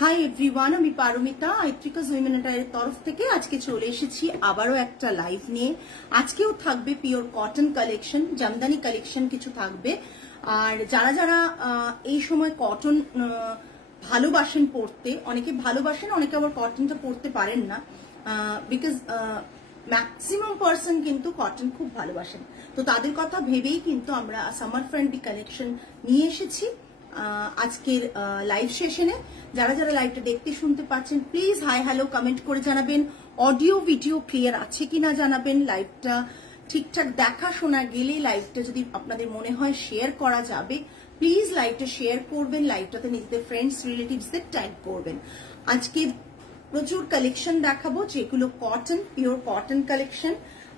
Hi everyone, আমি Paromita আইত্রিকাস women অ্যাটায়ারের তরফ থেকে আজকে চলে এসেছি আবারও একটা লাইভ নিয়ে। আজকেও থাকবে pure cotton collection, Jamdani collection কিছু থাকবে। আর যারা যারা এই সময় কটন ভালোবাসেন পড়তে, অনেকে ভালোবাসেন, অনেকে আবার কটনটা পড়তে পারেন না, বিকজ ম্যাক্সিমাম পার্সন কিন্তু কটন খুব ভালোবাসেন। তো তাদের কথা ভেবেই কিন্তু আমরা সামার ফ্রেন্ডলি কালেকশন নিয়ে এসেছি আজকের লাইভ সেশনে। যারা যারা লাইভটা দেখতে শুনতে পাচ্ছেন প্লিজ হাই হ্যালো কমেন্ট করে জানাবেন। অডিও ভিডিও ক্লিয়ার আছে কিনা জানাবেন। লাইভটা ঠিকঠাক দেখা শোনা গেলে লাইভটা যদি আপনাদের মনে হয় শেয়ার করা যাবে প্লিজ লাইভটা শেয়ার করবেন। লাইভটাতে নিজেদের ফ্রেন্ডস রিলেটিভসদের ট্যাগ করবেন। আজকে প্রচুর কালেকশন দেখাবো যেগুলো কটন, পিওর কটন কালেকশন।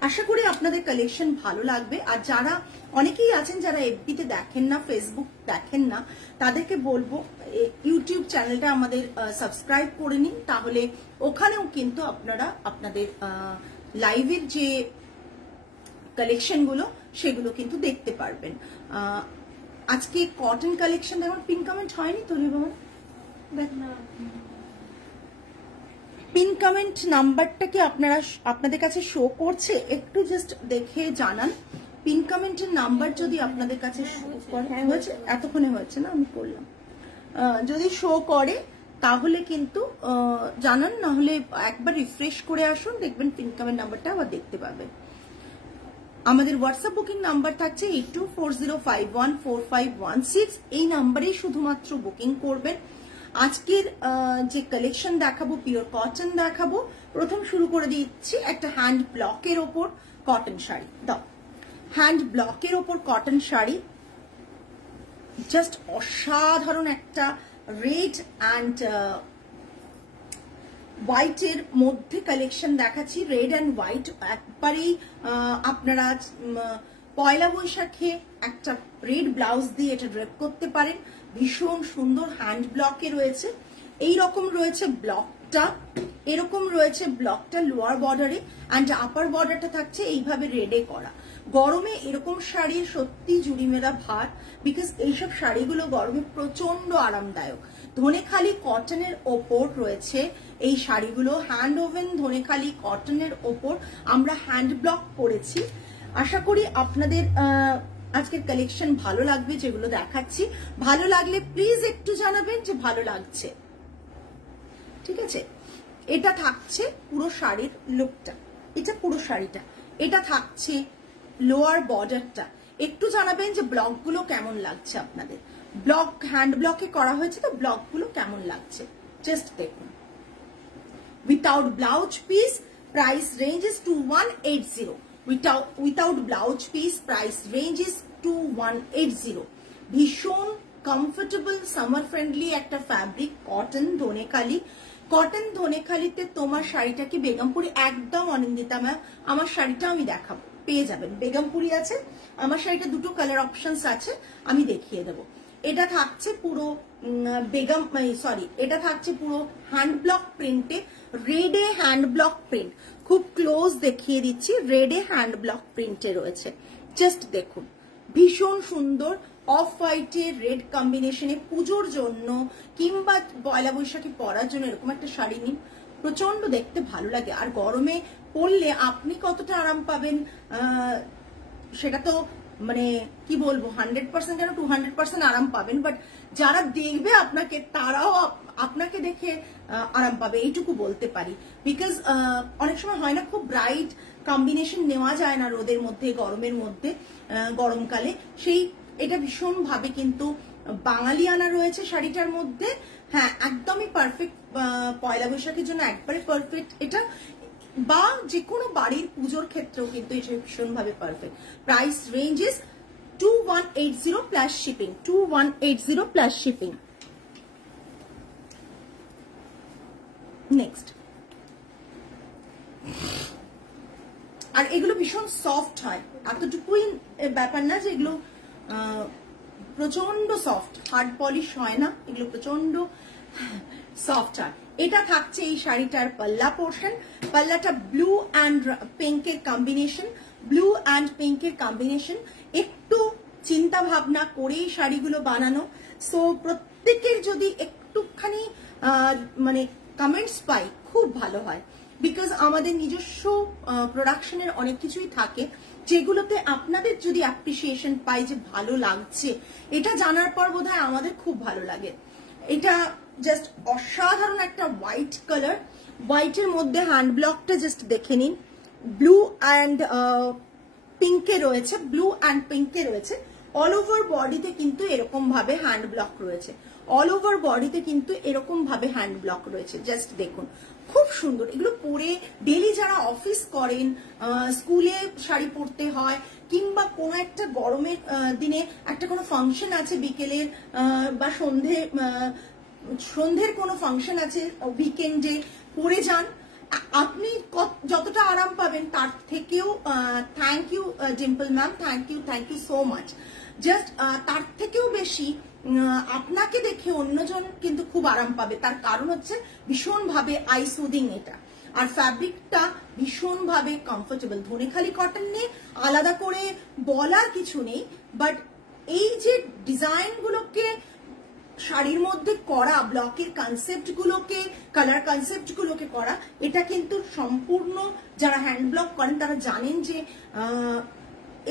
আশা করি আপনাদের কালেকশন ভালো লাগবে। আর যারা অনেকেই আছেন যারা এফবিতে দেখেন না, ফেসবুক দেখেন না, তাদেরকে বলবো ইউটিউব চ্যানেলটা আমাদের সাবস্ক্রাইব করে নিন, তাহলে ওখানেও কিন্তু আপনারা আপনাদের লাইভের যে কালেকশনগুলো সেগুলো কিন্তু দেখতে পারবেন। আজকে কটন কালেকশন দেখুন। পিন কমেন্ট হয়নি তো দেখ না, পিন কমেন্ট নাম্বারটা কি আপনাদের কাছে শো করছে? একটু জাস্ট দেখে জানান। পিন কমেন্টের নাম্বার যদি আপনাদের কাছে শো করে, হয়েছে এতক্ষণে হয়েছে না, আমি করলাম, যদি শো করে তাহলে কিন্তু জানান, না হলে একবার রিফ্রেশ করে আসুন, দেখবেন পিন কমেন্ট নাম্বারটা আবার দেখতে পাবেন। আমাদের হোয়াটসঅ্যাপ বুকিং নাম্বার থাকছে 8240514516। এই নাম্বারেই শুধুমাত্র বুকিং করবেন। আজকের যে কালেকশন দেখাবো পিওর কটন দেখাবো। প্রথম শুরু করে দিচ্ছি একটা হ্যান্ড ব্লকের ওপর কটন শাড়ি। দাও, হ্যান্ড ব্লকের ওপর কটন শাড়ি, জাস্ট অসাধারণ একটা রেড অ্যান্ড হোয়াইটের মধ্যে কালেকশন দেখাচ্ছি। রেড অ্যান্ড হোয়াইট একবারেই আপনারা পয়লা বৈশাখে একটা রেড ব্লাউজ দিয়ে এটা ড্রেপ করতে পারেন। ভীষণ সুন্দর হ্যান্ড ব্লকে রয়েছে। এই রকম রয়েছে ব্লকটা, এরকম রয়েছে ব্লকটা লোয়ার বর্ডারে, অ্যান্ড আপার বর্ডারটা থাকছে এইভাবে রেডে করা। গরমে এরকম শাড়ির সত্যি জুড়ি মেলা ভার, বিকজ এইসব শাড়িগুলো গরমে প্রচন্ড আরামদায়ক। ধনেখালি কটনের ওপর রয়েছে এই শাড়িগুলো, হ্যান্ড ওভেন ধনেখালি কটনের ওপর আমরা হ্যান্ড ব্লক করেছি। আশা করি আপনাদের আজকের কালেকশন ভালো লাগবে যেগুলো দেখাচ্ছি। ভালো লাগলে প্লিজ একটু জানাবেন যে ভালো লাগছে, ঠিক আছে? এটা থাকছে পুরো শাড়ির লুকটা, এটা পুরো শাড়িটা, এটা থাকছে লোয়ার বর্ডারটা। একটু জানাবেন যে ব্লকগুলো কেমন লাগছে আপনাদের। ব্লক হ্যান্ড ব্লকে করা হয়েছে তো ব্লকগুলো কেমন লাগছে জাস্ট দেখুন। Without blouse piece, price range is 2180। Without blouse piece, price range is 2180। ভীষণ কমফোর্টেবল সামার ফ্রেন্ডলি একটা ফ্যাব্রিক, কটন ধনেখালি। কটন ধনেখালিতে তোমার শাড়িটা কি বেগমপুরি? একদম অনিন্দিতা ম্যাম, আমার শাড়িটা আমি দেখাবো, পেয়ে যাবেন। বেগমপুরি আছে আমার শাড়িটা, দুটো কালার অপশনস আছে, আমি দেখিয়ে দেবো। এটা থাকছে পুরো এটা থাকছে পুরো হ্যান্ড ব্লক প্রিন্টে, রেডে হ্যান্ড ব্লক প্রিন্ট। খুব ক্লোজ দেখিয়ে দিচ্ছি, রেডে হ্যান্ড ব্লক প্রিন্টে রয়েছে। জাস্ট দেখুন, ভীষণ সুন্দর অফ হোয়াইটের রেড কম্বিনেশনে পুজোর জন্য কিংবা পয়লা বৈশাখে পরার জন্য এরকম একটা শাড়ি নিন, প্রচন্ড দেখতে ভালো লাগে। আর গরমে পরলে আপনি কতটা আরাম পাবেন সেটা তো মানে কি বলবো, 100% কেন 200% আরাম পাবেন, বাট যারা দেখবে আপনাকে তারাও আপনাকে দেখে আরাম পাবে, এইটুকু বলতে পারি। বিকজ অনেক সময় হয় না, খুব ব্রাইট কম্বিনেশন নেওয়া যায় না রোদের মধ্যে, গরমের মধ্যে, গরমকালে। এটা ভীষণ ভাবে কিন্তু বাঙালি আনা রয়েছে শাড়িটার মধ্যে। হ্যাঁ, একদমই পারফেক্ট, পয়লা বৈশাখের জন্য একবারে পারফেক্ট এটা, বা যে কোনো বাড়ির পুজোর ক্ষেত্রেও কিন্তু এটা ভীষণ ভাবে perfect. Price range is 2180 plus shipping, 2180 plus shipping. Next, আর এগুলো ভীষণ সফট হয়, এতটুকুই ব্যাপার না যে এগুলো প্রচন্ড সফট, হার্ড পলিশ হয় না, এগুলো প্রচন্ড সফট হয়। এটা থাকছে এই শাড়িটার পাল্লা পোর্শন। পাল্লাটা ব্লু অ্যান্ড পিঙ্কের কম্বিনেশন, ব্লু অ্যান্ড পিঙ্কের কম্বিনেশন। একটু চিন্তা ভাবনা করেই শাড়িগুলো বানানো, সো প্রত্যেকের যদি একটুখানি মানে কমেন্টস পাই খুব ভালো হয়, বিকজ আমাদের নিজস্ব প্রোডাকশনের অনেক কিছুই থাকে যেগুলোতে আপনাদের যদি অ্যাপ্রিসিয়েশন পাই যে ভালো লাগছে, এটা জানার পর বোধহয় আমাদের খুব ভালো লাগে। এটা জাস্ট অসাধারণ একটা হোয়াইট কালার, হোয়াইটের মধ্যে হ্যান্ড ব্লকটা জাস্ট দেখে নিন, ব্লু অ্যান্ড পিঙ্কে রয়েছে, ব্লু অ্যান্ড পিঙ্কে রয়েছে। অল ওভার বডিতে কিন্তু এরকম ভাবে হ্যান্ড ব্লক রয়েছে, অল ওভার বডিতে কিন্তু এরকম ভাবে হ্যান্ড ব্লক রয়েছে। জাস্ট দেখুন খুব সুন্দর। এগুলো পরে ডেলি যারা অফিস করেন, স্কুলে শাড়ি পরতে হয়, কিংবা কোনো একটা গরমের দিনে একটা কোনো ফাংশন আছে বিকেলের বা সন্ধ্যের কোনো ফাংশন আছে উইকেন্ডে, পরে যান, আপনি যতটা আরাম পাবেন তার থেকেও thank you Dimple ma'am, thank you so much. Just তার থেকেও বেশি আপনাকে দেখে অন্যজন কিন্তু খুব আরাম পাবে। তার কারণ হচ্ছে ভীষণভাবে আই সুদিং এটা, আর ফ্যাব্রিকটা ভীষণভাবে কমফোর্টেবল। ধনেখালি কটন নিয়ে আলাদা করে বলার কিছু নেই, বাট এই যে ডিজাইন গুলোকে শাড়ির মধ্যে করা, ব্লকের কনসেপ্ট গুলোকে, কালার কনসেপ্ট গুলোকে করা, এটা কিন্তু সম্পূর্ণ যারা হ্যান্ড ব্লক করেন তারা জানেন যে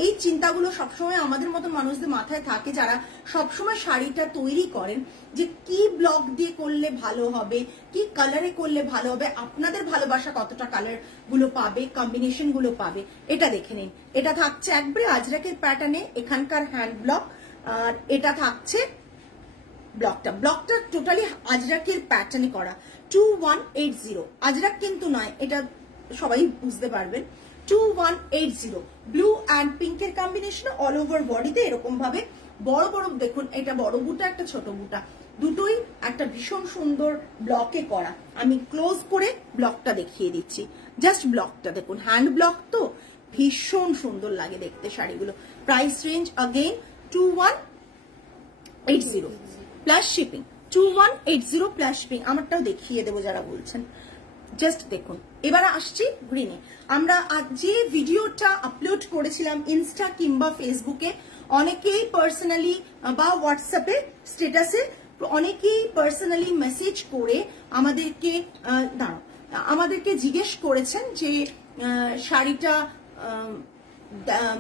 এই চিন্তাগুলো সবসময় আমাদের মতো মানুষদের মাথায় থাকে, যারা সবসময় শাড়িটা তৈরি করেন যে কি ব্লক দিয়ে করলে ভালো হবে, কি কালারে করলে ভালো হবে, আপনাদের ভালোবাসা কতটা কালার গুলো পাবে, কম্বিনেশন গুলো পাবে, এটা দেখে নিন। এটা থাকছে একবারে আজরাকের প্যাটার্নে এখানকার হ্যান্ড ব্লক, আর এটা থাকছে ব্লকটা টোটালি আজরাকের প্যাটার্নে করা। 2180 আজরাক কিন্তু নয়, এটা সবাই বুঝতে পারবেন। 2180 ব্লু অ্যান্ড পিঙ্কের কম্বিনেশনে অল ওভার বডিতে এরকম ভাবে বড় বড়, দেখুন এটা বড় বুটা একটা ছোট বুটা, দুটোই একটা ভীষণ সুন্দর ব্লকে করা। আমি ক্লোজ করে ব্লকটা দেখিয়ে দিচ্ছি। জাস্ট ব্লকটা দেখুন, হ্যান্ড ব্লক তো ভীষণ সুন্দর লাগে দেখতে শাড়িগুলো। Price range again 2180 plus shipping, 2180 plus shipping. আমারটাও দেখিয়ে দেবো যারা বলছেন। জাস্ট দেখুন। এবার আসছি গ্রিনে। আমরা যে ভিডিওটা আপলোড করেছিলাম ইনস্টা কিংবা ফেসবুকে, অনেকেই পার্সোনালি বা হোয়াটসঅ্যাপে স্ট্যাটাসে অনেকেই পার্সোনালি মেসেজ করে আমাদেরকে জিজ্ঞেস করেছেন যে শাড়িটা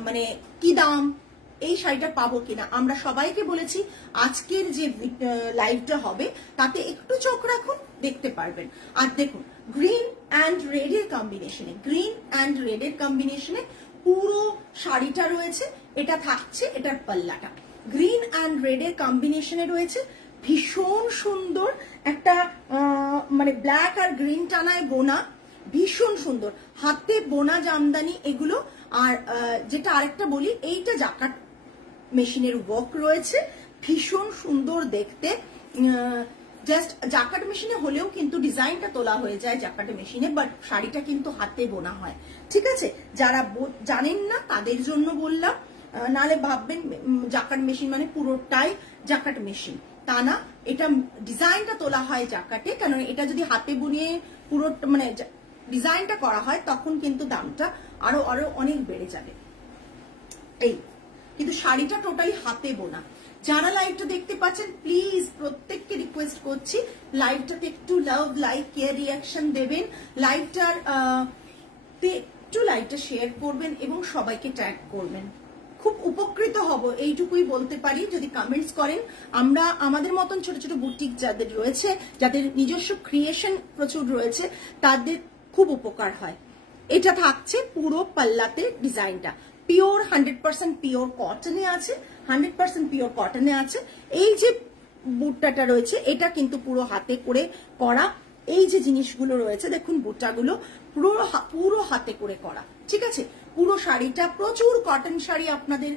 মানে কি দাম, এই শাড়িটা পাবো কিনা। আমরা সবাইকে বলেছি আজকের যে লাইভটা হবে তাতে একটু চোখ রাখুন, দেখতে পারবেন। আর দেখুন গ্রিন অ্যান্ড রেডের কম্বিনেশনে, গ্রিন অ্যান্ড রেডের কম্বিনেশনে পুরো শাড়িটা রয়েছে। এটা থাকছে এটার পাল্লাটা গ্রিন অ্যান্ড রেডের কম্বিনেশনে রয়েছে। ভীষণ সুন্দর একটা মানে ব্ল্যাক আর গ্রিন টানায় বোনা, ভীষণ সুন্দর হাতে বোনা জামদানি এগুলো। আর যেটা আরেকটা বলি, এইটা জাকাট মেশিনের ওয়ার্ক রয়েছে, ভীষণ সুন্দর দেখতে। জাস্ট জাকাট মেশিনে হলেও কিন্তু ডিজাইনটা তোলা হয়ে যায় জাকাট মেশিনে, বাট শাড়িটা কিন্তু হাতে বোনা হয়। ঠিক আছে, যারা জানেন না তাদের জন্য বললাম, নালে ভাববেন জাকাট মেশিন মানে পুরোটাই জাকাট মেশিন, তা না। এটা ডিজাইনটা তোলা হয় জাকাটে, কারণ এটা যদি হাতে বুনিয়ে পুরো মানে ডিজাইনটা করা হয় তখন কিন্তু দামটা আরো অনেক বেড়ে যাবে। এই কিন্তু শাড়িটা টোটালি হাতে বোনা। যারা লাইভটা দেখতে পাচ্ছেন প্লিজ প্রত্যেককে রিকোয়েস্ট করছি লাইভটাতে একটু লাভ, লাইক, কেয়ার, রিয়াকশন দেবেন। লাইভটার একটু লাইভটা শেয়ার করবেন এবং সবাইকে ট্যাগ করবেন, খুব উপকৃত হব এইটুকুই বলতে পারি। যদি কমেন্টস করেন, আমরা আমাদের মতন ছোট ছোট বুটিক যাদের রয়েছে, যাদের নিজস্ব ক্রিয়েশন প্রচুর রয়েছে, তাদের খুব উপকার হয়। এটা থাকছে পুরো পাল্লাতে ডিজাইনটা পিওর 100% পিওর কটনে আছে, 100% পিওর কটনে আছে। এই যে বুট্টাটা রয়েছে এটা কিন্তু পুরো হাতে করে করা। এই যে জিনিসগুলো রয়েছে দেখুন, বুট্টাগুলো পুরো হাতে করে করা। ঠিক আছে, পুরো শাড়িটা প্রচুর কটন শাড়ি আপনাদের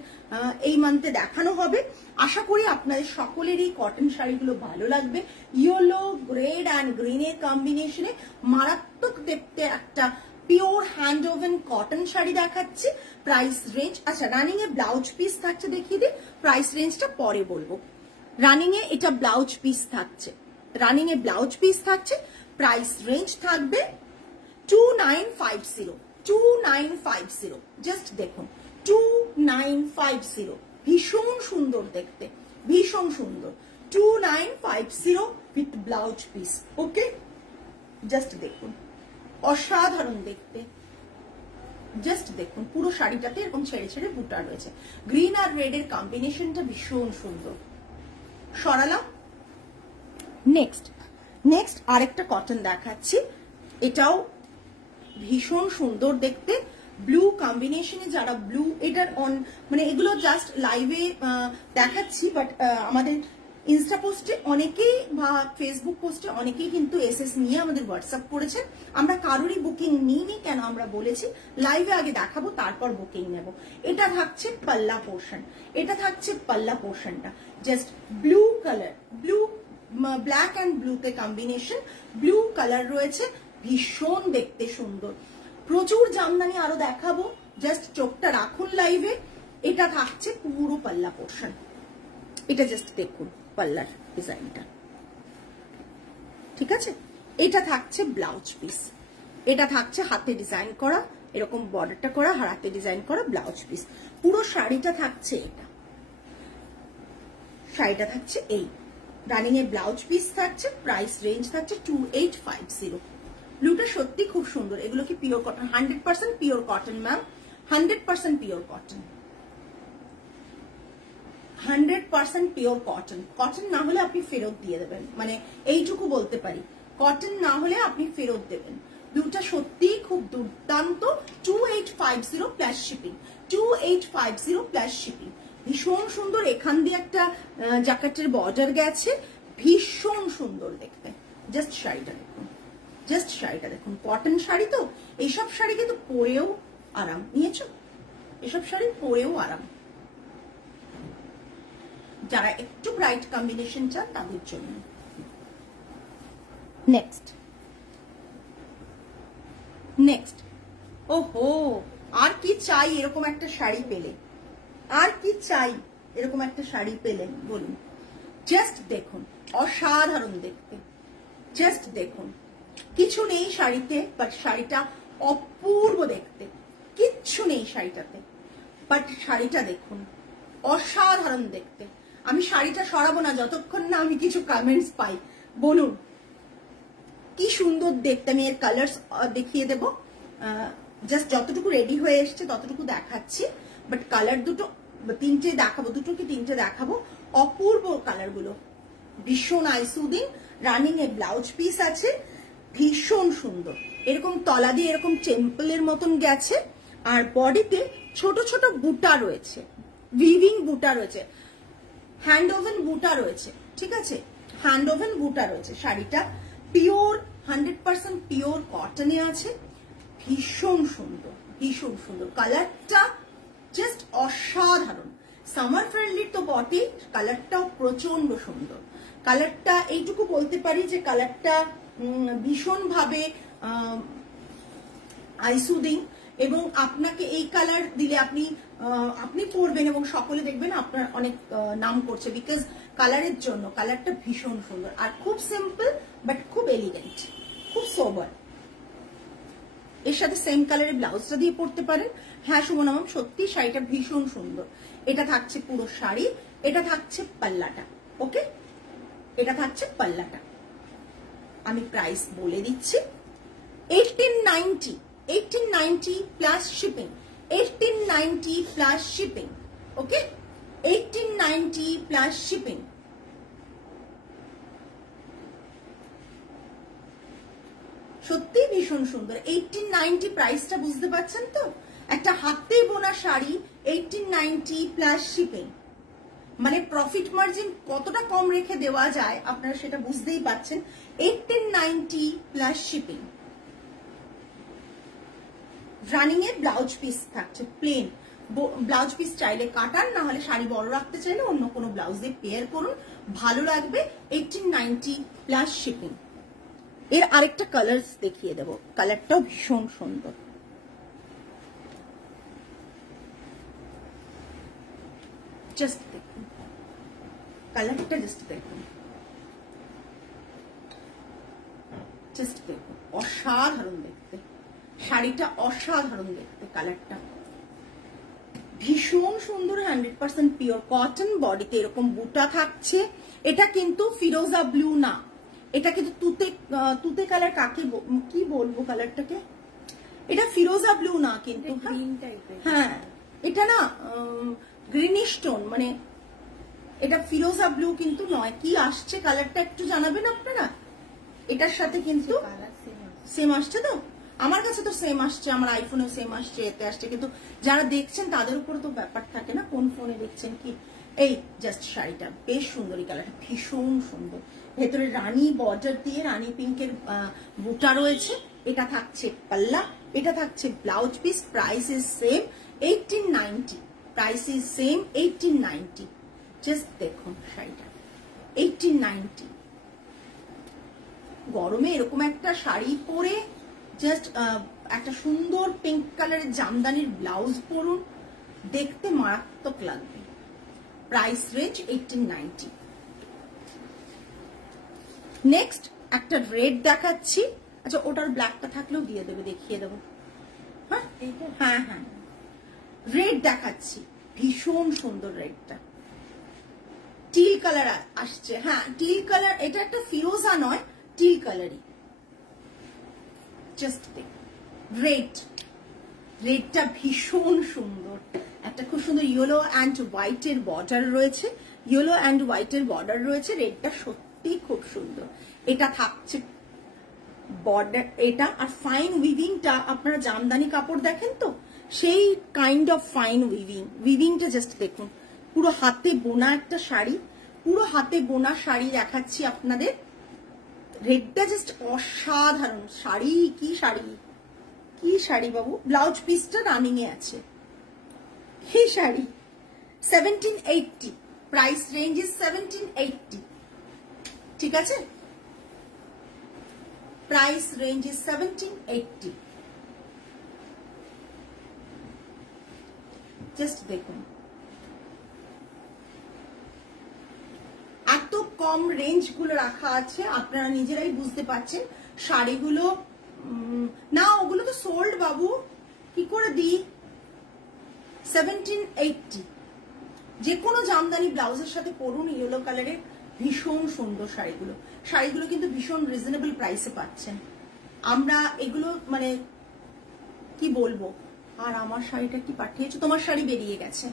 এই মান্থে দেখানো হবে। আশা করি আপনাদের সকলেরই কটন শাড়িগুলো ভালো লাগবে। ইয়েলো, রেড অ্যান্ড গ্রিনের কম্বিনেশনে মারাত্মক দেখতে একটা pure hand woven cotton sari দেখাচ্ছি। প্রাইস রেঞ্জ, আচ্ছা রানিং এ ব্লাউজ পিস থাকছে দেখিয়ে দিই, প্রাইস রেঞ্জটা পরে বলবো। রানিং এ এটা ব্লাউজ পিস থাকছে, রানিং এ ব্লাউজ পিস থাকছে। প্রাইস রেঞ্জ থাকবে 2950, 2950। জাস্ট দেখুন 2950, ভীষণ সুন্দর দেখতে, ভীষণ সুন্দর। 2950 with blouse piece. Okay, just দেখুন অসাধারণ দেখতে, জাস্ট দেখুন পুরো শাড়িটাতে এরকম ছেড়ে ছেড়ে বুটা রয়েছে। গ্রিন আর রেড এর কম্বিনেশনটা ভীষণ সুন্দর। সরালাম। নেক্সট আরেকটা কটন দেখাচ্ছি, এটাও ভীষণ সুন্দর দেখতে। ব্লু কম্বিনেশনে, যারা ব্লু এটার অন মানে এগুলো জাস্ট লাইভে দেখাচ্ছি, বাট আমাদের ইনস্টা পোস্টে অনেকেই বা ফেসবুক পোস্টে অনেকেই কিন্তু এসএস নিয়ে আমাদের হোয়াটসঅ্যাপ করেছেন। আমরা কারোরই বুকিং নিইনি, কেন আমরা বলেছি লাইভে আগে দেখাবো তারপর বুকিং নেব। এটা থাকছে পাল্লা পোর্শন, এটা থাকছে পাল্লা পোর্শনটা just blue colour, blue black and ব্লুতে কম্বিনেশন, ব্লু কালার রয়েছে, ভীষণ দেখতে সুন্দর। প্রচুর জামদানি আরো দেখাবো, জাস্ট চোখটা রাখুন লাইভে। এটা থাকছে পুরো পাল্লা পোর্শন, এটা জাস্ট দেখুন পাল্লার ডিজাইনটা, ঠিক আছে। এটা থাকছে ব্লাউজ পিস, এটা থাকছে হাতে ডিজাইন করা, এরকম বর্ডারটা করা, হাতে ডিজাইন করা ব্লাউজ পিস। পুরো শাড়িটা থাকছে এটা, শাড়িটা থাকছে এই রানিং এর ব্লাউজ পিস থাকছে। প্রাইস রেঞ্জ থাকছে 2850। ব্লুটা সত্যি খুব সুন্দর। এগুলো কি pure cotton? 100% pure cotton ma'am, 100% pure cotton, 100% pure cotton. Cotton না হলে আপনি ফেরত দিয়ে দেবেন, মানে এইটুকু বলতে পারি, কটন না হলে আপনি ফেরত দেবেন। ব্লুটা সত্যি খুব দুর্দান্ত। 2850 প্লাস শিপিং, 2850 প্লাস শিপিং। ভীষণ সুন্দর। এখান দিয়ে একটা জ্যাকেটের বর্ডার গেছে, ভীষণ সুন্দর দেখতে। জাস্ট শাড়িটা দেখুন, জাস্ট শাড়িটা দেখুন। কটন শাড়ি তো, এইসব শাড়ি কিন্তু পরেও আরাম। নিয়েছো? এসব শাড়ি পরেও আরাম। যারা একটু ব্রাইট কম্বিনেশন চান তাদের জন্য। নেক্সট ওহো, আর কি চাই এরকম একটা শাড়ি পেলে? আর কি চাই এরকম একটা শাড়ি পেলেন বলুন? জাস্ট দেখুন, অসাধারণ দেখতে। জাস্ট দেখুন, কিছু নেই শাড়িতে, বাট শাড়িটা অপূর্ব দেখতে। কিচ্ছু নেই শাড়িটাতে, বাট শাড়িটা দেখুন, অসাধারণ দেখতে। আমি শাড়িটা সরাবো না যতক্ষণ না আমি কিছু কমেন্টস পাই। বলুন কি সুন্দর দেখতে। আমি এর কালার্স দেখিয়ে দেবো, জাস্ট যতটুকু রেডি হয়ে এসছে ততটুকু দেখাচ্ছি, বাট কালার দুটো তিনটে দেখাবো, দুটো কি তিনটে দেখাবো। অপূর্ব কালার গুলো, ভীষণ আইসুদিং। রানিং এর ব্লাউজ পিস আছে, ভীষণ সুন্দর। এরকম তলা দিয়ে এরকম টেম্পলের মতন গেছে, আর বডিতে ছোট ছোট বুটা রয়েছে, উইভিং বুটা রয়েছে, হ্যান্ড ওভেন বুটা রয়েছে, ঠিক আছে, হ্যান্ড ওভেন বুটা রয়েছে। শাড়িটা পিওর 100% পিওর কটনে আছে, ভীষণ সুন্দর, ভীষণ সুন্দর। কালারটা জাস্ট অসাধারণ। সামার ফ্রেন্ডলি তো বটে, কালারটাও প্রচন্ড সুন্দর। কালারটা এইটুকু বলতে পারি যে কালারটা ভীষণ ভাবে আইসুদিং, এবং আপনাকে এই কালার দিলে আপনি পরবেন এবং সকলে দেখবেন আপনার অনেক নাম করছে, বিকজ কালারের জন্য। কালারটা ভীষণ সুন্দর আর খুব সিম্পল বাট খুব এলিগেন্ট, খুব সোবার। এর সাথে সেম কালারের ব্লাউজটা দিয়ে পরতে পারেন। হ্যাঁ সুমনা ম্যাম, সত্যি শাড়িটা ভীষণ সুন্দর। এটা থাকছে পুরো শাড়ি, এটা থাকছে পাল্লাটা। ওকে, এটা থাকছে পাল্লাটা। আমি প্রাইস বলে দিচ্ছি, 1890, 1890 প্লাস শিপিং, 1890 প্লাস শিপিং। ওকে, 1890 প্লাস শিপিং। সত্যি ভীষণ সুন্দর। 1890 প্রাইসটা বুঝতে পারছেন তো? একটা হাতে বোনা শাড়ি 1890 প্লাস শিপিং, মানে প্রফিট মার্জিন কতটা কম রেখে দেওয়া যায় আপনারা সেটা বুঝতেই পারছেন। 1890 প্লাস শিপিং। রানিং এ ব্লাউজ পিস থাকছে প্লেন ব্লাউজ পিস, চাইলে কাটান, না হলে শাড়ি বড় রাখতে চাইলে অন্য কোনো ব্লাউজ দিয়ে পেয়ার করুন, ভালো লাগবে। 1890 প্লাস শিপিং। এর আরেকটা কালার দেখিয়ে দেবো, কালারটাও ভীষণ সুন্দর। জাস্ট দেখুন কালারটা, জাস্ট দেখুন, জাস্ট দেখুন, অসাধারণ দেখতে। শাড়িটা অসাধারণ দেখতে, কালারটা ভীষণ সুন্দর। 100% পিওর কটন, বডিতে এরকম বুটা থাকছে, এটা কিন্তু ফিরোজা ব্লু না, এটা কিন্তু তুতে তুতে কালার, কাকে কি বলবো কালারটাকে, এটা ফিরোজা ব্লু না কিন্তু, হ্যাঁ এটা না গ্রিনিশ টোন, মানে এটা ফিরোজা ব্লু কিন্তু নয়। কি আসছে কালারটা একটু জানাবেন আপনারা? এটার সাথে কিন্তু সেম আসছে তো, আমার কাছে তো সেম আসছে, আমার আইফোনেও সেম আসছে, এতে আসছে, কিন্তু যারা দেখছেন তাদের উপরে তো ব্যাপার থাকে না, কোন ফোনে দেখছেন কি। এই জাস্ট শাড়িটা বেশ সুন্দর, এই কালারটা ভীষণ সুন্দর, ভেতরে রানী বর্ডার দিয়ে রানী পিঙ্কের বুটা রয়েছে। এটা থাকছে পাল্লা, এটা থাকছে blouse piece. Price is same 1890, price is same 1890। Just দেখুন শাড়িটা 1890। গরমে এরকম একটা শাড়ি পরে জাস্ট একটা সুন্দর পিঙ্ক কালারের জামদানির ব্লাউজ পরুন, দেখতে মারাত্মক লাগবে। Price range 1890। নেক্সট একটা রেড দেখাচ্ছি। আচ্ছা ওটার ব্ল্যাকটা থাকলেও দিয়ে দেবে, দেখিয়ে দেবো। হ্যাঁ হ্যাঁ হ্যাঁ, রেড দেখাচ্ছি, ভীষণ সুন্দর রেডটা, টিল কালার আসছে। হ্যাঁ টিল কালার, এটা একটা ফিরোজা নয়, টিল কালারই। জাস্ট রেড, রেডটা ভীষণ সুন্দর, একটা খুব সুন্দর ইয়েলো অ্যান্ড হোয়াইট এর বর্ডার রয়েছে, ইয়েলো অ্যান্ড হোয়াইট এর বর্ডার রয়েছে। রেডটা সত্যি খুব সুন্দর। এটা থাকছে বর্ডার, এটা আর ফাইন উইভিংটা, আপনারা জামদানি কাপড় দেখেন তো, সেই কাইন্ড অফ ফাইন উইভিং, উইভিংটা জাস্ট দেখুন। পুরো হাতে বোনা একটা শাড়ি, পুরো হাতে বোনা শাড়ি দেখাচ্ছি আপনাদের। রেডটা জাস্ট অসাধারণ শাড়ি, কি শাড়ি, কি শাড়ি বাবু। ব্লাউজ পিসটা রানিং এ আছে, কি শাড়ি। 1780, প্রাইস রেঞ্জ ইজ 1780, ঠিক আছে, প্রাইস রেঞ্জ ইজ 1780। জাস্ট দেখুন, এত কম রেঞ্জ গুলো রাখা আছে, আপনারা নিজেরাই বুঝতে পারছেন। শাড়িগুলো না, ওগুলো তো সোল্ড বাবু, কি করে দিই। 1780, যে কোনো জামদানি ব্লাউজের সাথে পরুন, ইয়েলো কালারের, ভীষণ সুন্দর শাড়িগুলো। শাড়িগুলো কিন্তু ভীষণ রিজনেবল প্রাইসে পাচ্ছেন। আমরা এগুলো মানে কি বলবো। আর আমার শাড়িটা কি পাঠিয়েছো? তোমার শাড়ি বেরিয়ে গেছে,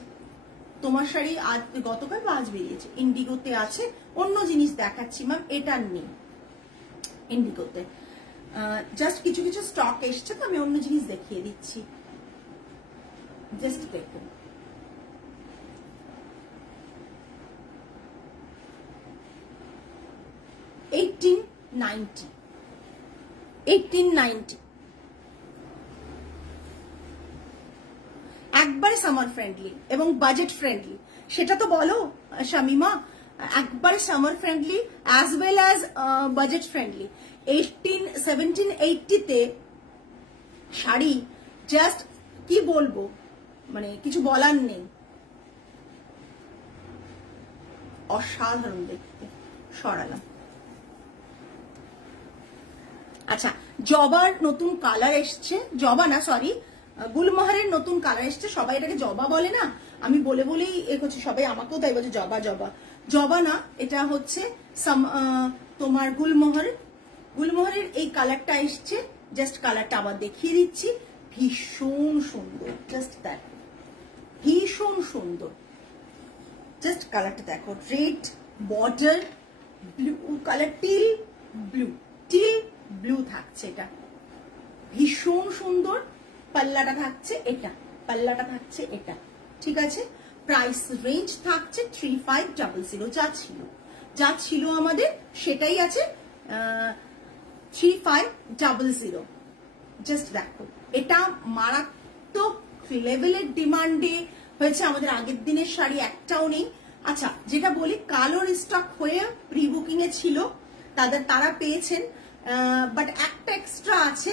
তোমার শাড়ি আজ গতকাল বা আজ বেরিয়েছে। ইন্ডিগোতে আছে, অন্য জিনিস দেখাচ্ছি ম্যাম, এটা নেই ইন্ডিগোতে। জাস্ট কিছু কিছু স্টক এসছে তো, আমি অন্য জিনিস দেখিয়ে দিচ্ছি। জাস্ট দেখুন, $1890, একবারে সামার ফ্রেন্ডলি এবং বাজেট ফ্রেন্ডলি। সেটা তো বলো শামিমা, একবারে summer friendly as well as budget friendly. 1780-তে শাড়ি জাস্ট কি বলবো, মানে কিছু বলার নেই, অসাধারণ দেখতে। সরালাম। আচ্ছা, জবার নতুন কালার এসছে, জবা না সরি, গুলমোহরের নতুন কালার এসছে। সবাই এটাকে জবা বলে না, আমি বলে বলেই এ করছি, সবাই আমাকেও তাই বলছে জবা জবা। জবা না, এটা হচ্ছে তোমার গুলমোহরের এই কালারটা এসছে। জাস্ট কালারটা আবার দেখিয়ে দিচ্ছি, ভীষণ সুন্দর। জাস্ট দেখো, ভীষণ সুন্দর। জাস্ট কালারটা দেখো, red border, blue colour, teal blue থাকছে, এটা ভীষণ সুন্দর। পাল্লাটা থাকছে এটা, পাল্লাটা থাকছে এটা, ঠিক আছে। প্রাইস রেঞ্জ থাকছে 3500, যা ছিল আমাদের সেটাই আছে, 3500। জাস্ট দেখো, এটা মারাত্মক লেভেলের ডিমান্ডে হয়েছে। আমাদের আগের দিনের শাড়ি একটাও নেই। আচ্ছা, যেটা বলি, কালোর স্টক হয়ে প্রি বুকিং এ ছিল, তারা পেয়েছেন, বাট একটা এক্সট্রা আছে,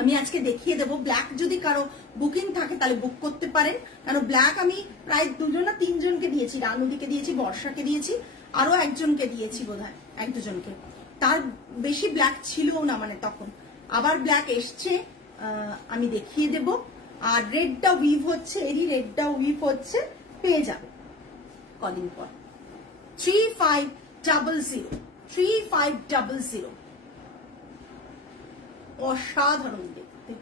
আমি আজকে দেখিয়ে দেবো। ব্ল্যাক যদি কারো বুকিং থাকে তাহলে বুক করতে পারেন, কারণ ব্ল্যাক আমি প্রায় 2 না 3 জনকে দিয়েছি, রানুদিকে দিয়েছি, বর্ষাকে দিয়েছি, আরো একজনকে দিয়েছি বোধহয়, 1-2 জনকে। তার বেশি ব্ল্যাক ছিল না, মানে তখন আবার ব্ল্যাক এসছে, আমি দেখিয়ে দেব। আর রেডটা উইভ হচ্ছে, এরই রেডটা উইভ হচ্ছে, পেয়ে যাবে কদিন পর। 3500 3500 অসাধারণ দেখতে।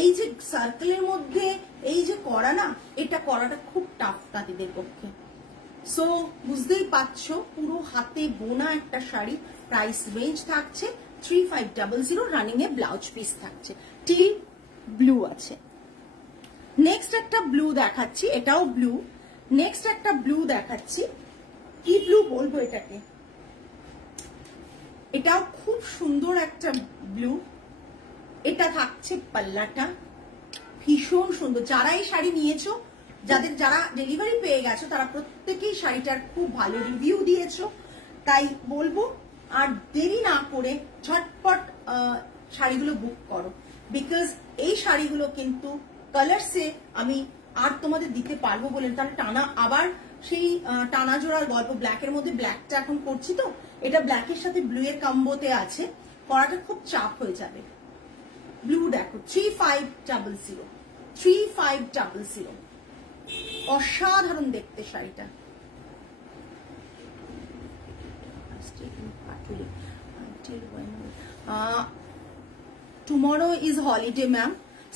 এই যে সার্কেলের মধ্যে এই যে করা না, এটা করাটা খুব টাফ তাঁতিদের পক্ষে। সো বুঝতেই পারছো পুরো হাতে বোনা একটা শাড়ি, প্রাইস রেঞ্জ থাকছে 3500, রানিং এ ব্লাউজ পিস থাকছে, টিল ব্লু আছে। নেক্সট একটা ব্লু দেখাচ্ছি, এটাও ব্লু। নেক্সট একটা ব্লু দেখাচ্ছি, কি ব্লু বলবো এটাকে, এটাও খুব সুন্দর একটা ব্লু। এটা থাকছে পাল্লাটা, ভীষণ সুন্দর। যারা এই শাড়ি নিয়েছো, যারা ডেলিভারি পেয়ে গেছো, তারা প্রত্যেকেই শাড়িটার খুব ভালো রিভিউ দিয়েছো। তাই বলবো আর দেরি না করে ঝটপট শাড়িগুলো বুক করো, বিকজ এই শাড়িগুলো কিন্তু কালারসে আমি আর তোমাদের দিতে পারবো বলে, তাহলে টানা আবার সেই টানা জোড়ার গল্প। ব্ল্যাকের মধ্যে ব্ল্যাকটা এখন করছি, তো এটা ব্ল্যাকের সাথে ব্লু এর কম্বোতে আছে, করাটা খুব চাপ হয়ে যাবে। ব্লু দেখো 3500, 3500, অসাধারণ দেখতে শাড়িটা। Tomorrow is holiday, ma'am.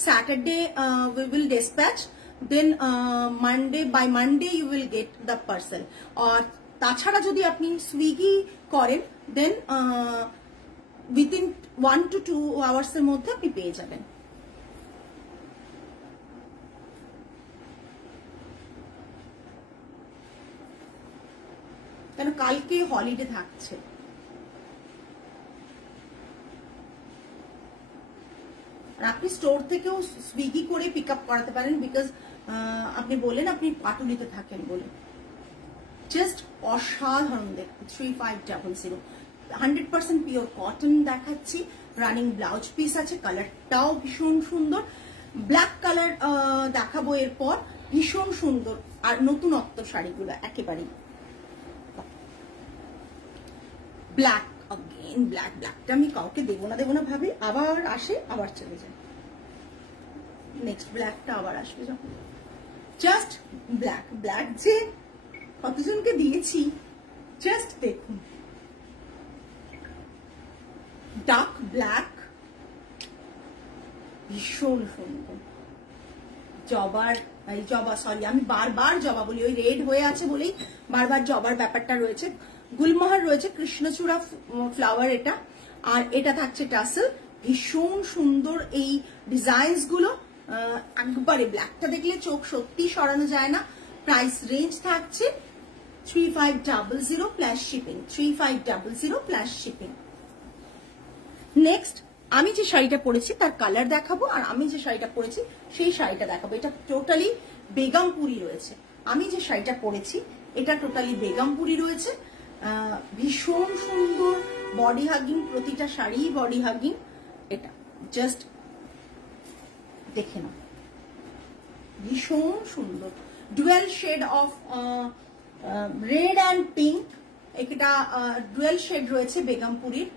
Saturday we will dispatch. Then by Monday you will get the parcel. Or তাছাড়া যদি আপনি সুইগি করেন, then within 1 to 2 hours এর মধ্যে আপনি পেয়ে যাবেন। কেন কালকে হলিডে থাকছে। আপনি স্টোর থেকেও সুইগি করে পিক আপ করাতে পারেন, বিকজ আপনি বলেন আপনি পাটুলিতে থাকেন বলে। জাস্ট অসাধারণ দেখতে 3500, 100% পিওর কটন দেখাচ্ছি, রানিং ব্লাউজ পিস আছে, কালারটাও ভীষণ সুন্দর। ব্ল্যাক কালার দেখাবো এরপর, ভীষণ সুন্দর আর নতুনত্ব শাড়িগুলো একেবারেই। ব্ল্যাক অগেন, ব্ল্যাকটা আমি কাউকে দেবো না ভাবি, আবার আসে আবার চলে যায়। নেক্সট ব্ল্যাকটা আবার আসবে যখন, জাস্ট ব্ল্যাক যে কতজনকে দিয়েছি জাস্ট দেখুন। ডার্ক ব্ল্যাক, ভীষণ সুন্দর। সরি আমি বারবার জবা বলি, ওই রেড হয়ে আছে বলেই বারবার জবার ব্যাপারটা রয়েছে। গুলমোহর রয়েছে, কৃষ্ণচূড়া ফ্লাওয়ার এটা, আর এটা থাকছে টাসেল। ভীষণ সুন্দর এই ডিজাইনস গুলো, একবারে ব্ল্যাকটা দেখলে চোখ সত্যি সরানো যায় না। প্রাইস রেঞ্জ থাকছে 3500 plus shipping, 3500 plus shipping. Next আমি যে শাড়িটা পরেছি তার কালার দেখাবো, আর আমি যে শাড়িটা পরেছি সেই শাড়িটা দেখাবো। এটা টোটালি বেগমপুরি রয়েছে। আমি যে শাড়িটা পরেছি এটা টোটালি বেগমপুরি রয়েছে, ভীষণ সুন্দর বডি হাগিং, প্রতিটা শাড়ি বডি হাগিং। এটা জাস্ট দেখে নাও, ভীষণ সুন্দর। Dual shade of red and pink, এটা ডুয়েল শেড রয়েছে বেগমপুরির,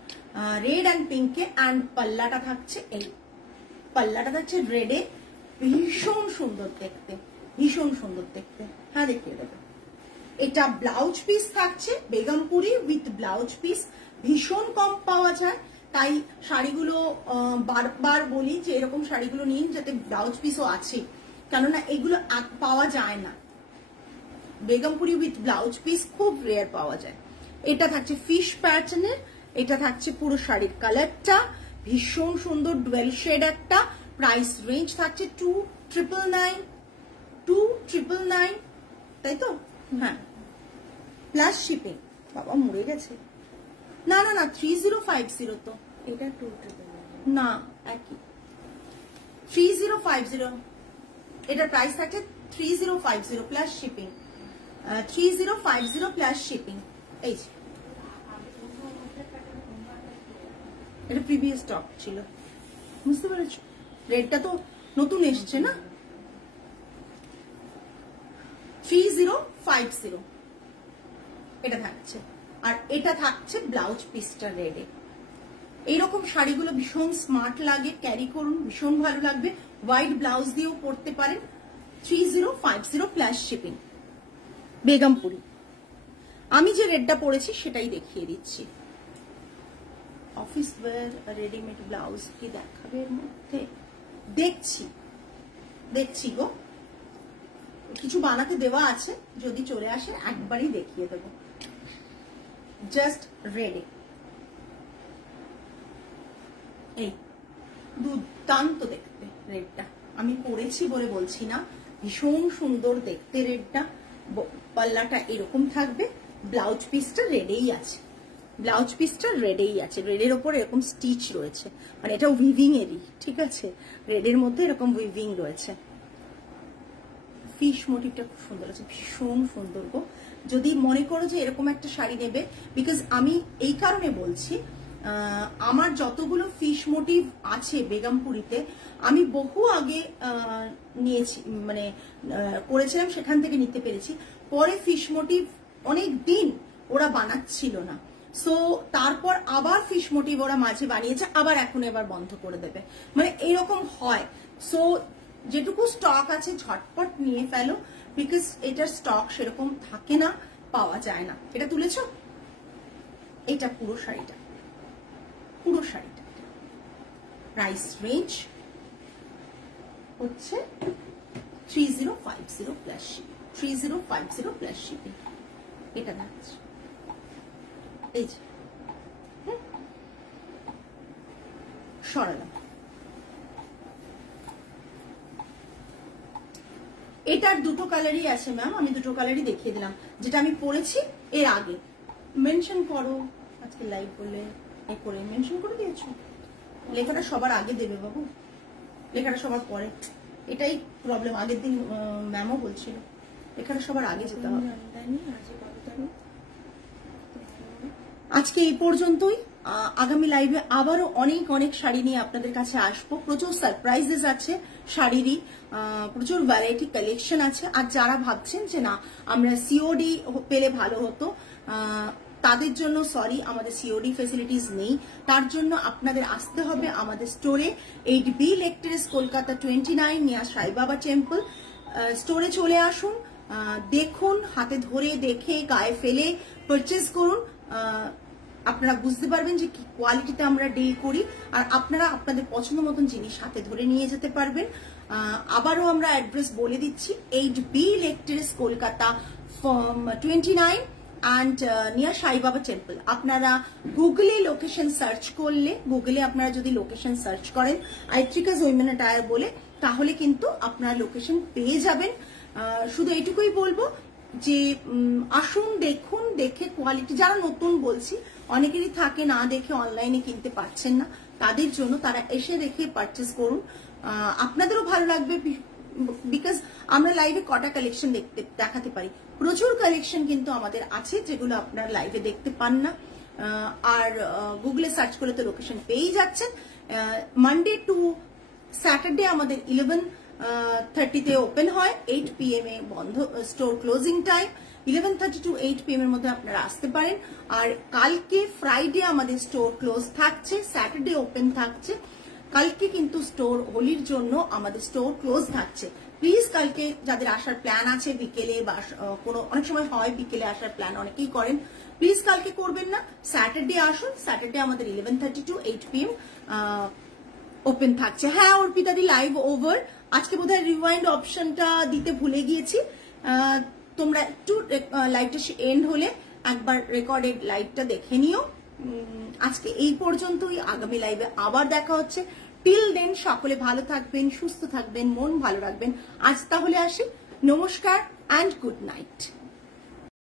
রেড অ্যান্ড পিঙ্কে। অ্যান্ড পাল্লাটা থাকছে রেডে, ভীষণ সুন্দর দেখতে, ভীষণ সুন্দর দেখতে। হ্যাঁ দেখিয়ে দেবে। এটা ব্লাউজ পিস থাকছে বেগমপুরি উইথ ব্লাউজ পিস, ভীষণ কম পাওয়া যায়। তাই শাড়িগুলো বারবার বলি যে এরকম শাড়িগুলো নিন যাতে ব্লাউজ পিসও আছে, কেননা এগুলো পাওয়া যায় না। বেগমপুরি উইথ ব্লাউজ পিস খুব রেয়ার পাওয়া যায়। এটা থাকছে ফিশ প্যাটার্নের, এটা থাকছে পুরো শাড়ির কালারটা, ভীষণ সুন্দর ডুয়েল শেড একটা। প্রাইস রেঞ্জ থাকছে 2999, তাই তো? হ্যাঁ, প্লাস শিপিং। বাবা মরে গেছে, না 3050 তো, এটা 299 না, একই 3050। এটার প্রাইস থাকছে 3050 প্লাস শিপিং, 3050 প্লাস শিপিং। এই যে এটা প্রিভিয়াস স্টক ছিল, বুঝতে পেরেছো? রেটটা তো নতুন এসছে না। 3050 এটা থাকছে, আর এটা থাকছে ব্লাউজ পিসটা রেডে। এইরকম শাড়িগুলো ভীষণ স্মার্ট লাগে, ক্যারি করুন, ভীষণ ভালো লাগবে। হোয়াইট ব্লাউজ দিয়েও পরতে পারেন। 3050 প্লাস শিপিং, বেগমপুরি। আমি যে রেডটা পরেছি সেটাই দেখিয়ে দিচ্ছি। অফিস ওয়্যার রেডিমেড ব্লাউজ কি দেখাবে এর মধ্যে? দেখছি গো, কিছু বানাতে দেওয়া আছে, যদি চলে আসে একবারই দেখিয়ে দেবো। জাস্ট রেডি, এই দুর্দান্ত দেখতে রেডটা, আমি পরেছি বলে বলছি না, ভীষণ সুন্দর দেখতে রেডটা। পাল্লাটা এরকম থাকবে, ব্লাউজ পিসটা রেডেই আছে, রেডের ওপর এরকম স্টিচ রয়েছে, মানে এটা উইভিং এরই, ঠিক আছে, রেডের মধ্যে এরকম উইভিং রয়েছে। ফিশ মোটিভটা খুব সুন্দর আছে, ভীষণ সুন্দর গো। যদি মনে করো যে এরকম একটা শাড়ি নেবে, বিকজ আমি এই কারণে বলছি, আমার যতগুলো ফিশ মোটিভ আছে বেগমপুরিতে আমি বহু আগে নিয়েছি, মানে করেছিলাম, সেখান থেকে নিতে পেরেছি। পরে ফিশ মোটিভ অনেক দিন ওরা বানাচ্ছিল না, সো তারপর আবার ফিশ মোটিভ ওরা মাঝে বানিয়েছে, আবার এখন এবার বন্ধ করে দেবে, মানে এরকম হয়। সো যেটুকু স্টক আছে ঝটপট নিয়ে ফেলো, বিকজ এটার স্টক সেরকম থাকে না, পাওয়া যায় না। এটা তুলেছো, এটা পুরো শাড়িটা প্রাইস রেঞ্জ হচ্ছে 3050 প্লাস শিপিং, 3050 প্লাস শিপিং। এটা দেখাচ্ছি, এই যে সরালাম। এটার দুটো কালারই আছে ম্যাম, আমি দুটো কালারই দেখিয়ে দিলাম, যেটা আমি পরেছি এর আগে। মেনশন করো, আজকে লাইভ বলে করে মেনশন করে দিয়েছো। লেখাটা সবার আগে দেবে বাবু, লেখাটা সবার পরে, এটাই প্রবলেম। আগের দিন ম্যামও বলছিল লেখাটা সবার আগে যেতে হবে। আজকে এই পর্যন্তই, আগামী লাইভে আবারও অনেক শাড়ি নিয়ে আপনাদের কাছে আসবো। প্রচুর সারপ্রাইজেস আছে শাড়িরই, প্রচুর ভ্যারাইটি কালেকশন আছে। আর যারা ভাবছেন যে না আমরা সিওডি পেলে ভালো হতো, তাদের জন্য সরি, আমাদের সিওডি ফেসিলিটিস নেই। তার জন্য আপনাদের আসতে হবে আমাদের স্টোরে, 8B lake terrace, Kolkata 29, near সাই বাবা টেম্পল। স্টোরে চলে আসুন, দেখুন, হাতে ধরে দেখে গায়ে ফেলে পারচেজ করুন। আপনারা বুঝতে পারবেন যে কি কোয়ালিটিতে আমরা ডিল করি, আর আপনারা আপনাদের পছন্দ মতন জিনিস হাতে ধরে নিয়ে যেতে পারবেন। আবারও আমরা অ্যাড্রেস বলে দিচ্ছি, 8B lake terrace, Kolkata 29 and near সাই বাবা টেম্পল। আপনারা গুগলে লোকেশন সার্চ করলে, গুগলে আপনারা যদি লোকেশন সার্চ করেন আইত্রিকাস উইমেন অ্যাটায়ার বলে, তাহলে কিন্তু আপনারা লোকেশন পেয়ে যাবেন। শুধু এইটুকুই বলবো যে আসুন, দেখুন, দেখে কোয়ালিটি, যারা নতুন বলছি অনেকেরই থাকে না দেখে অনলাইনে কিনতে পারছেন না, তাদের জন্য তারা এসে দেখে পারচেস করুন, আপনাদেরও ভালো লাগবে। বিকজ আমরা লাইভে কটা কালেকশন দেখাতে পারি, প্রচুর কালেকশন কিন্তু আমাদের আছে যেগুলো আপনারা লাইভে দেখতে পান না। আর গুগলে সার্চ করলে তো লোকেশন পেয়েই যাচ্ছেন। মানডে টু স্যাটারডে আমাদের 11:30 ওপেন হয়, 8 PM এ বন্ধ, store closing time 11:30 to 8 PM এর মধ্যে আপনারা আসতে পারেন। আর কালকে ফ্রাইডে আমাদের স্টোর ক্লোজ থাকছে, স্যাটারডে ওপেন থাকছে। কালকে কিন্তু স্টোর হোলির জন্য আমাদের স্টোর ক্লোজ থাকছে। প্লিজ কালকে যাদের আসার প্ল্যান আছে বিকেলে, বা কোনো অনেক সময় হয় বিকেলে আসার প্ল্যান অনেকেই করেন, প্লিজ কালকে করবেন না, স্যাটারডে আসুন। স্যাটারডে আমাদের 11:30 to 8 PM ওপেন থাকছে। হ্যাঁ অর্পিতাদি, লাইভ ওভার। আজকে বোধহয় রিওয়াইন্ড অপশনটা দিতে ভুলে গিয়েছি, তোমরা একটু লাইভটা এন্ড হলে একবার রেকর্ডেড লাইভটা দেখে নিও। আজকে এই পর্যন্তই, আগামী লাইভে আবার দেখা হচ্ছে। টিল দেন সকলে ভালো থাকবেন, সুস্থ থাকবেন, মন ভালো রাখবেন। আজ তাহলে আসি, নমস্কার অ্যান্ড গুড নাইট।